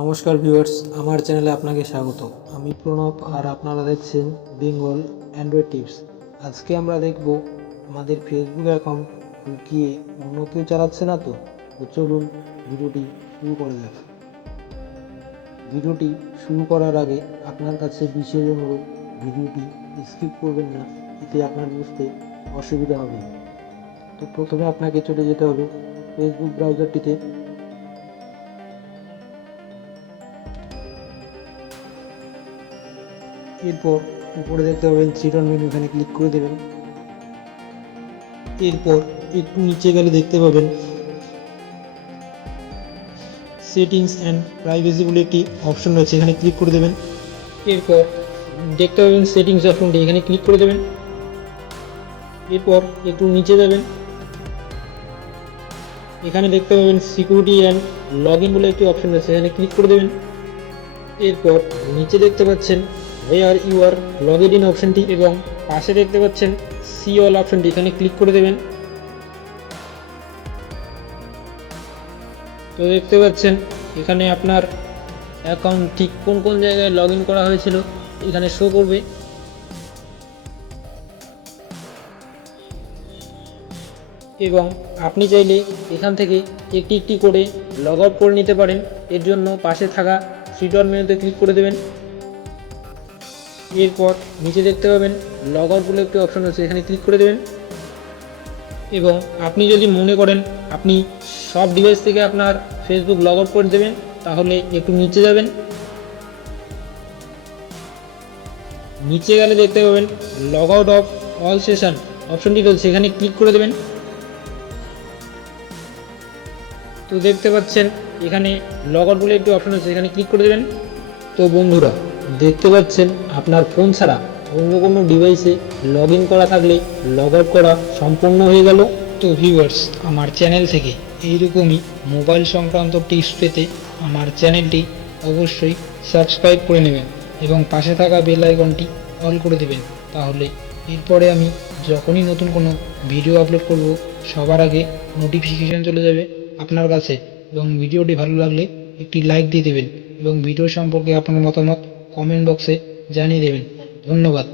নমস্কার ভিউয়ার্স, আমার চ্যানেলে আপনাকে স্বাগত। আমি প্রণব আর আপনারা দেখছেন বেঙ্গল অ্যান্ড্রয়েড টিপস। আজকে আমরা দেখব আমাদের ফেসবুক অ্যাকাউন্ট লুকিয়ে অন্য কেউ চালাচ্ছে না তো। চলুন ভিডিওটি শুরু করা যাক। ভিডিওটি শুরু করার আগে আপনার কাছে বিশেষ অনুরোধ, ভিডিওটি স্কিপ করবেন না, এতে আপনার বুঝতে অসুবিধা হবে। তো প্রথমে আপনাকে চলে যেতে হবে ফেসবুক ব্রাউজারটিতে। এরপর উপরে দেখতে পাবেন থ্রি ডট মেনু, এখানে ক্লিক করে দেবেন। এরপর একটু নিচে গেলে দেখতে পাবেন সেটিংস অ্যান্ড প্রাইভেসি বলে একটি অপশন রয়েছে, এখানে ক্লিক করে দেবেন। এরপর দেখতে পাবেন সেটিংস অপশনটি, এখানে ক্লিক করে দেবেন। এরপর একটু নিচে যাবেন, এখানে দেখতে পাবেন সিকিউরিটি অ্যান্ড লগ ইন বলে একটি অপশন রয়েছে, এখানে ক্লিক করে দেবেন। এরপর নিচে দেখতে পাচ্ছেন where you are logged in অপশনটি এবং পাশে দেখতে পাচ্ছেন সি অল অপশনটি, এখানে ক্লিক করে দেবেন। তো দেখতে পাচ্ছেন এখানে আপনার অ্যাকাউন্ট ঠিক কোন কোন জায়গায় লগ ইন করা হয়েছিল এখানে শো করবে। এবং আপনি চাইলে এখান থেকে একটি একটি করে লগ আউট করে নিতে পারেন। এর জন্য পাশে থাকা থ্রি ডট মেনুতে ক্লিক করে দেবেন। এরপর নিচে দেখতে পাবেন লগ আউট বলে একটি অপশন আছে, এখানে ক্লিক করে দেবেন। এবং আপনি যদি মনে করেন আপনি সব ডিভাইস থেকে আপনার ফেসবুক লগ আউট করে দেবেন, তাহলে একটু নিচে যাবেন। নিচে গেলে দেখতে পাবেন log out of all session অপশনটি রয়েছে, এখানে ক্লিক করে দেবেন। তো দেখতে পাচ্ছেন এখানে লগ আউট বলে একটি অপশন আছে, এখানে ক্লিক করে দেবেন। তো বন্ধুরা, দেখতে পাচ্ছেন আপনার ফোন ছাড়া অন্য কোনো ডিভাইসে লগ ইন করা থাকলে লগ আউট করা সম্পূর্ণ হয়ে গেল। তো ভিউয়ার্স, আমার চ্যানেল থেকে এইরকমই মোবাইল সংক্রান্ত টিপস পেতে আমার চ্যানেলটি অবশ্যই সাবস্ক্রাইব করে নেবেন এবং পাশে থাকা বেল আইকনটি অল করে দেবেন। তাহলে এরপরে আমি যখনই নতুন কোনো ভিডিও আপলোড করব, সবার আগে নোটিফিকেশান চলে যাবে আপনার কাছে। এবং ভিডিওটি ভালো লাগলে একটি লাইক দিয়ে দেবেন এবং ভিডিও সম্পর্কে আপনার মতামত কমেন্ট বক্সে জানিয়ে দেবেন। ধন্যবাদ।